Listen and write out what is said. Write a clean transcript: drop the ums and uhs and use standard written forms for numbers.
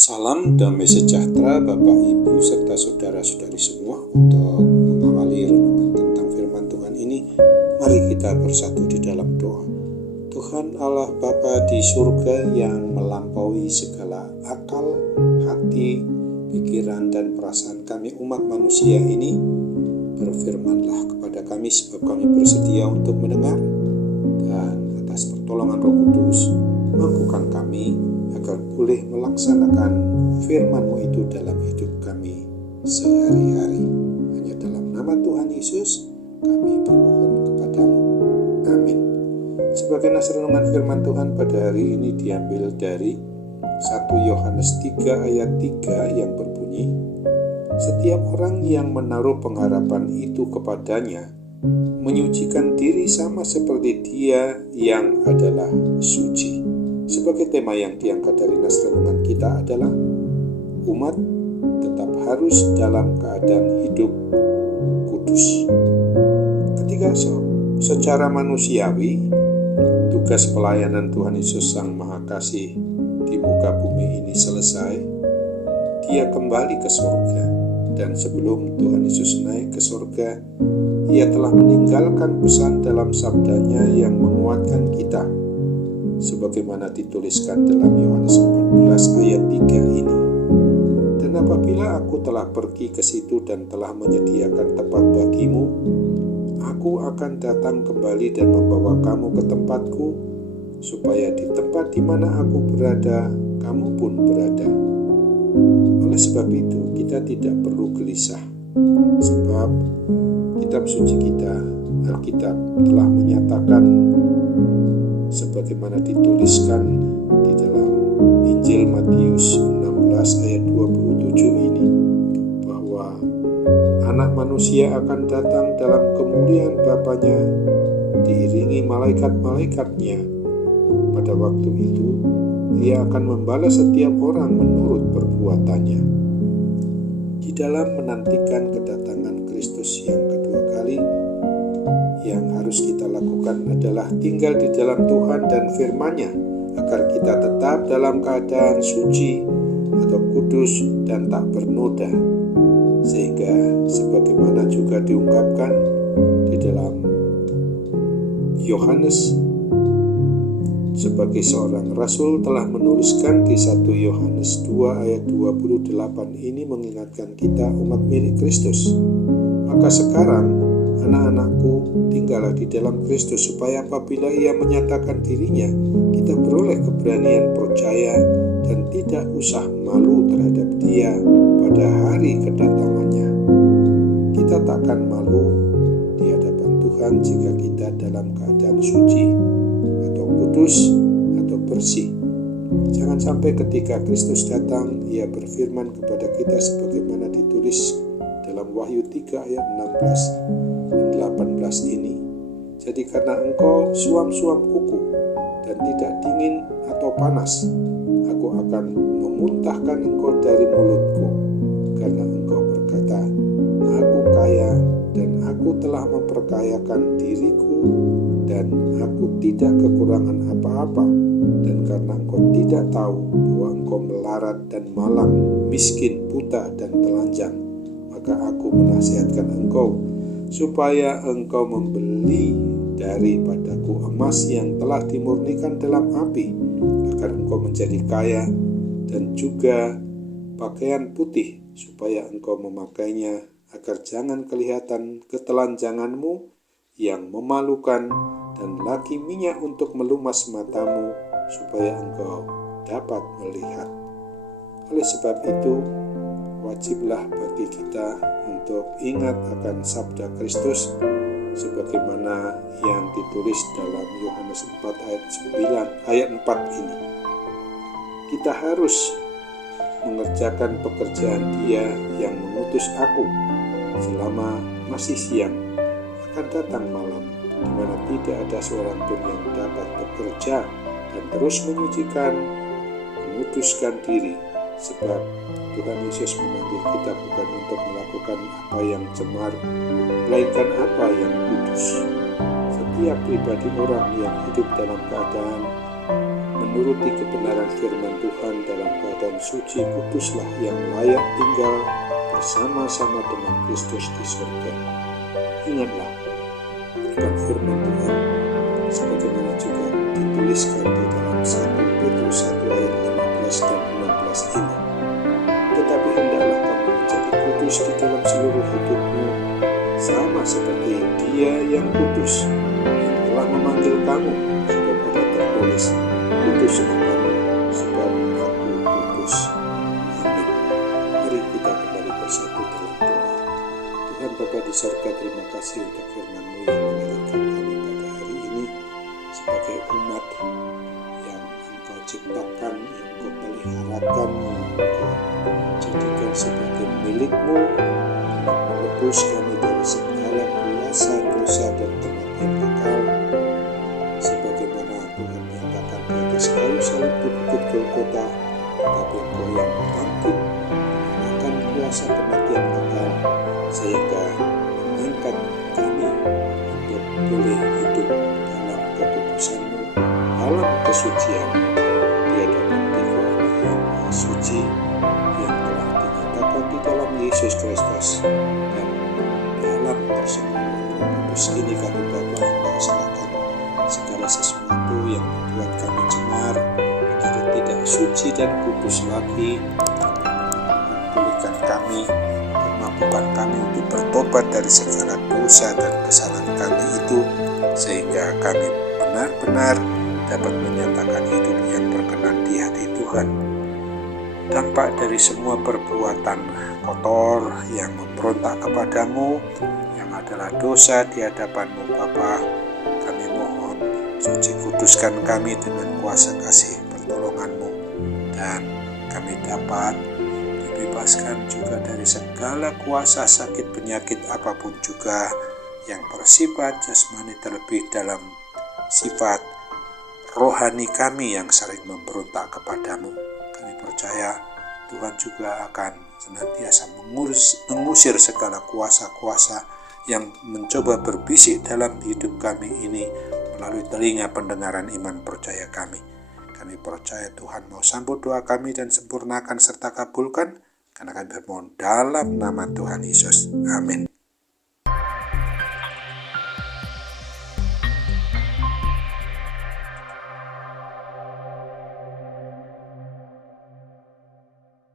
Salam damai sejahtera Bapak Ibu serta saudara-saudari semua. Untuk mengawali renungan tentang firman Tuhan ini, mari kita bersatu di dalam doa. Tuhan Allah Bapa di surga yang melampaui segala akal, hati, pikiran dan perasaan kami umat manusia ini, berfirmanlah kepada kami sebab kami bersedia untuk mendengar, dan atas pertolongan Roh Kudus mampukan kami agar boleh melaksanakan firman-Mu itu dalam hidup kami sehari-hari. Hanya dalam nama Tuhan Yesus kami bermohon kepadamu. Amin. Sebagai nas renungan firman Tuhan pada hari ini diambil dari 1 Yohanes 3 ayat 3 yang berbunyi, "Setiap orang yang menaruh pengharapan itu kepadanya menyucikan diri sama seperti Dia yang adalah suci." Sebagai tema yang diangkat dari nas renungan kita adalah umat tetap harus dalam keadaan hidup kudus. Ketika secara manusiawi tugas pelayanan Tuhan Yesus Sang Maha Kasih di muka bumi ini selesai, Dia kembali ke surga. Dan sebelum Tuhan Yesus naik ke surga, Ia telah meninggalkan pesan dalam sabdanya yang menguatkan kita, sebagaimana dituliskan dalam Yohanes 14 ayat 3 ini. "Dan apabila aku telah pergi ke situ dan telah menyediakan tempat bagimu, aku akan datang kembali dan membawa kamu ke tempatku, supaya di tempat di mana aku berada, kamu pun berada." Oleh sebab itu, kita tidak perlu gelisah, sebab kitab suci kita, Alkitab, telah menyatakan sebagaimana dituliskan di dalam Injil Matius 16 ayat 27 ini, bahwa Anak Manusia akan datang dalam kemuliaan Bapanya diiringi malaikat-malaikatnya. Pada waktu itu Ia akan membalas setiap orang menurut perbuatannya. Di dalam menantikan kedatangan Kristus yang kedua kali, yang harus kita lakukan adalah tinggal di dalam Tuhan dan firman-Nya, agar kita tetap dalam keadaan suci atau kudus dan tak bernoda, sehingga sebagaimana juga diungkapkan di dalam Yohanes sebagai seorang rasul telah menuliskan di 1 Yohanes 2 ayat 28 ini, mengingatkan kita umat milik Kristus. "Maka sekarang, anak-anakku, tinggallah di dalam Kristus, supaya apabila Ia menyatakan dirinya, kita beroleh keberanian percaya dan tidak usah malu terhadap Dia pada hari kedatangannya." Kita takkan malu di hadapan Tuhan jika kita dalam keadaan suci atau kudus atau bersih. Jangan sampai ketika Kristus datang, Ia berfirman kepada kita sebagaimana ditulis dalam Wahyu 3 ayat 16 dan 18 ini, "Jadi karena engkau suam-suam kuku dan tidak dingin atau panas, aku akan memuntahkan engkau dari mulutku, karena engkau berkata, aku kaya dan aku telah memperkayakan diriku dan aku tidak kekurangan apa-apa. Dan karena engkau tidak tahu bahwa engkau melarat dan malang, miskin, buta dan telanjang, maka aku menasihatkan engkau supaya engkau membeli daripadaku emas yang telah dimurnikan dalam api, agar engkau menjadi kaya, dan juga pakaian putih, supaya engkau memakainya, agar jangan kelihatan ketelanjanganmu yang memalukan, dan lagi minyak untuk melumas matamu, supaya engkau dapat melihat." Oleh sebab itu, wajiblah bagi kita untuk ingat akan sabda Kristus sebagaimana yang ditulis dalam Yohanes 4 ayat 4 ini. Kita harus mengerjakan pekerjaan Dia yang mengutus aku selama masih siang. Akan datang malam di mana tidak ada seorang pun yang dapat bekerja dan terus menyucikan, menguduskan diri, sebab Tuhan Yesus memanggil kita bukan untuk melakukan apa yang cemar, melainkan apa yang kudus. Setiap pribadi orang yang hidup dalam keadaan menuruti kebenaran firman Tuhan dalam keadaan suci kuduslah yang layak tinggal bersama-sama dengan Kristus di surga. Ingatlah akan firman Tuhan sebagaimana juga dituliskan di dalam 1 Petrus 1 ayat 15 dan 16 ini. Tetapi hendaklah kamu menjadi kudus di dalam seluruh hidupmu, sama seperti Dia yang kudus, yang telah memanggil kamu, sebab ada tertulis, kuduslah kamu, sebab aku kudus. Amin. Mari kita kembali bersatu dalam doa. Tuhan Bapa di surga, terima kasih untuk firman-Mu yang mengingatkan kami pada hari ini sebagai umat yang Engkau ciptakan, yang Engkau peliharakan, yang Engkau jadikan sebagai milik-Mu, untuk menebus kami dari segala kuasa, dosa, dan kematian kekal. Sebagaimana Tuhan nyatakan di atas kayu salib di bukit Golgota, tetapi Engkau yang bangkit menggunakan kuasa kematian kekal, sehingga mengangkat kami untuk boleh hidup dalam kekudusan-Mu, dalam kesucian-Mu, di hadapan Tiga Allah yang Maha Suci, yang telah dinyatakan di dalam Yesus Kristus. Dan dalam persembahan Roh Kudus ini kami Bapa Engkau serahkan segala sesuatu yang membuat kami cemar, menjadi tidak suci dan kudus lagi. Pulihkan kami, mampukan kami untuk bertobat dari segala dosa dan kesalahan kami itu, sehingga kami benar-benar dapat menyatakan hidup yang berkenan di hati Tuhan. Dampak dari semua perbuatan kotor yang memberontak kepadamu, yang adalah dosa di hadapan-Mu Bapa, kami mohon suci kuduskan kami dengan kuasa kasih pertolongan-Mu, dan kami dapat dibebaskan juga dari segala kuasa sakit penyakit apapun juga yang bersifat jasmani, terlebih dalam sifat rohani kami yang sering memberontak kepadamu. Kami percaya Tuhan juga akan senantiasa mengusir segala kuasa-kuasa yang mencoba berbisik dalam hidup kami ini melalui telinga pendengaran iman percaya kami. Kami percaya Tuhan mau sambut doa kami dan sempurnakan serta kabulkan, karena kami bermohon dalam nama Tuhan Yesus. Amin.